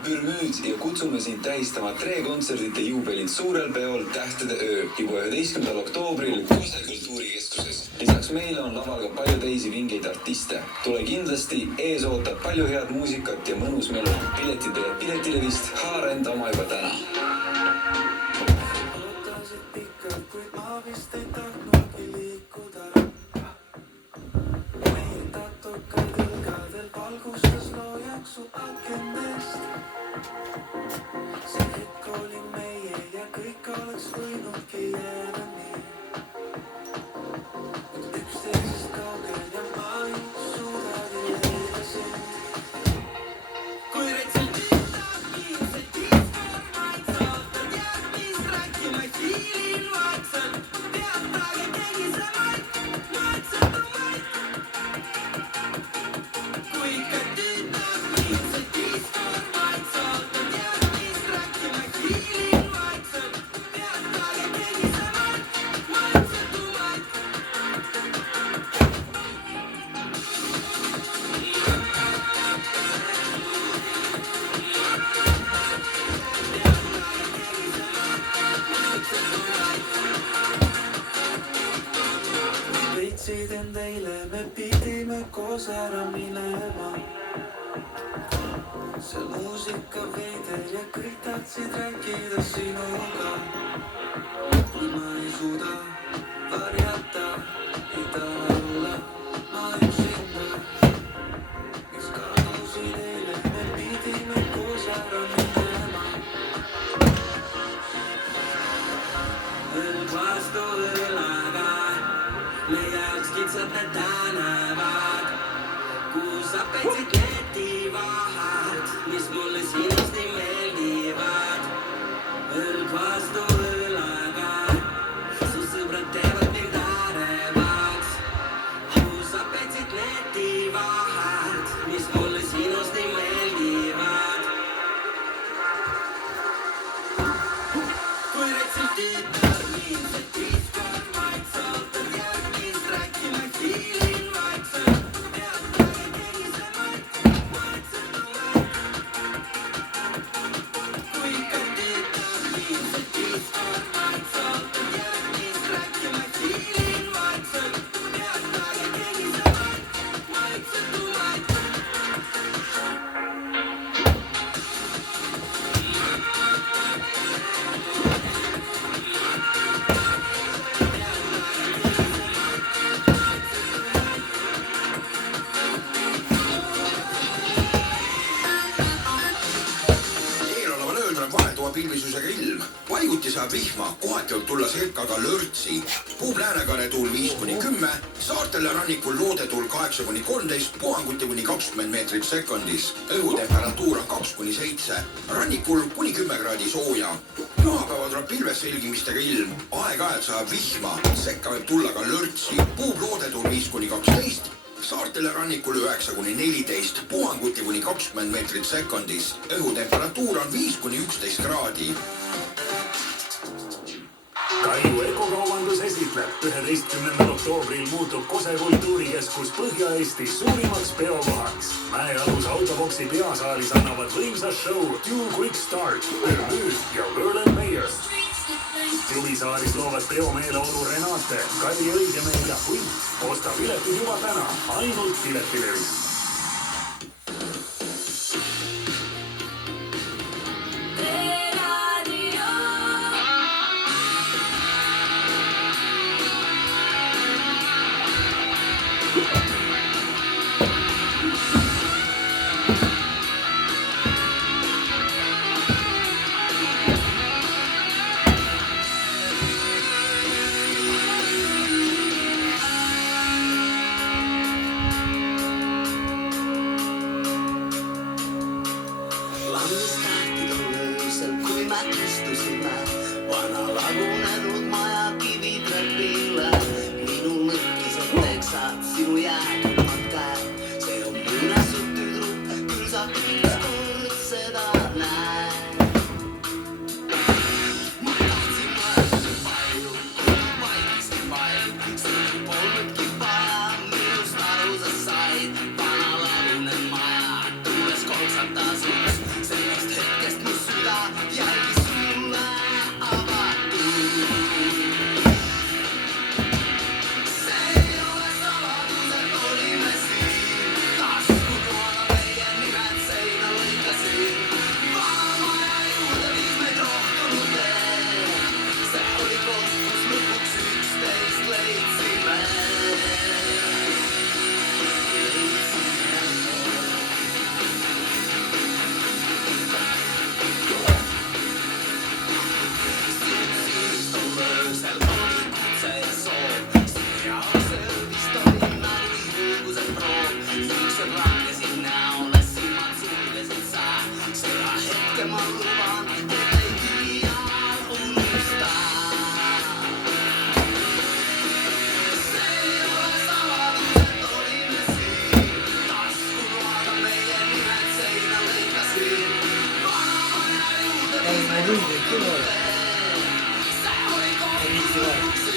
Pürmüüd ja kutsume sind tähistama Tre-kontserdite juubelin suurel peol Tähtede öö juba 11. oktoobril Kose kultuurikeskuses. Lisaks meile on laval ka palju teisi vingeid artiste. Tule kindlasti, ees ootab palju head muusikat ja mõnus melu. Piletile vist haara enda oma juba täna. Ootasid pikalt, kuid ma vist ei tahtnudki liikuda. Meie tatukaid õlgadel valgustas loojaks su akendest. See hetk oli meie ja kõik oleks võinudki jääda nii. Üksteisest kaugel ja ma ei suudagi leida sind. Kui reitselt ütleb mind see disformaid saatan järgmist rääkima ei fiilin vaikselt. Peatage tegisemaid, maitsetumaid. Kui ikka ütleb mind see disformaid saatan järgmist rääkima ei fiilin vaikselt. Peatage tegisemaid, maitsetumaid. Leidsid end eile, me pidime koos ära minema. See muusika veider ja kõik tahtsid rääkida sinuga. Kui ma ei suuda varjata, ei taha olla ma üksinda. Miks kadusid eile, me pidime koos ära minema. Veel vastu õlaga me jaoks kitsad need tänevad, kus apetsid letivad, mis mulle sinust nii meeldivad. Õlg vastu õlaga, su sõbrad teevad mind ärevaks, kus apetsid letivad, mis mulle sinust nii meeldivad. Kui reitselt ütleb mind see disformaid saatan järgmist rääkima ei fiilin vaikselt. Peatage tegisemaid, maitsetumaid. Kui ikka ütleb mind see disformaid saatan järgmist rääkima ei fiilin vaikselt. Peatage tegisemaid, maitsetumaid. Eeloleval ööl tuleb vahetuva pilvisusega ilm. Paiguti saab vihma, kohati võib tulla selkaga lörtsi. Puub läänekaare tuul 5-10, saartel ja rannikul loodetuul 8-13, puhanguti kuni 20 meetrit sekundis. Õhutemperatuur on 2-7, rannikul kuni 10 kraadi sooja. Pühapäeval tuleb pilves selgimistega ilm, aeg-ajalt saab vihma, sekka võib tulla ka lörtsi. Puub loodetuul 5-12, saartel ja rannikul 9-14, puhanguti kuni 20 meetrit sekundis. Õhutemperatuur on 5-11 kraadi. Kaiu Ökokaubandus esitab esitleb. 11. oktoobril muutub Kose kultuurikeskus Põhja-Eesti suurimaks peokohaks. Mäealus autoboksi peasaalis annavad võimsa show Two Quick Start, Permüür ja Verlen Meyer. Klubisaalis loovad peomeeleolu Renate, Kalli Õigemeel ja Hunt. Osta piletid juba täna, ainult Piletilevis. Istusime vana lagunenud maja kivitrepile. Minu lõkkised teksad, sinu jääkülmad käed. See on muinasjutt tüdruk, küll sa üks kord seda näed. Ma tahtsin mõelda palju, kuid ma ei viiski palju. See polnudki vaja, minust aru sa said. Vana lagunenud maja, tuules kolksatas uks. Sellest hetkest mu süda järgis Ei, ma ei tundu, et küll ole. Ei, viisi vaja.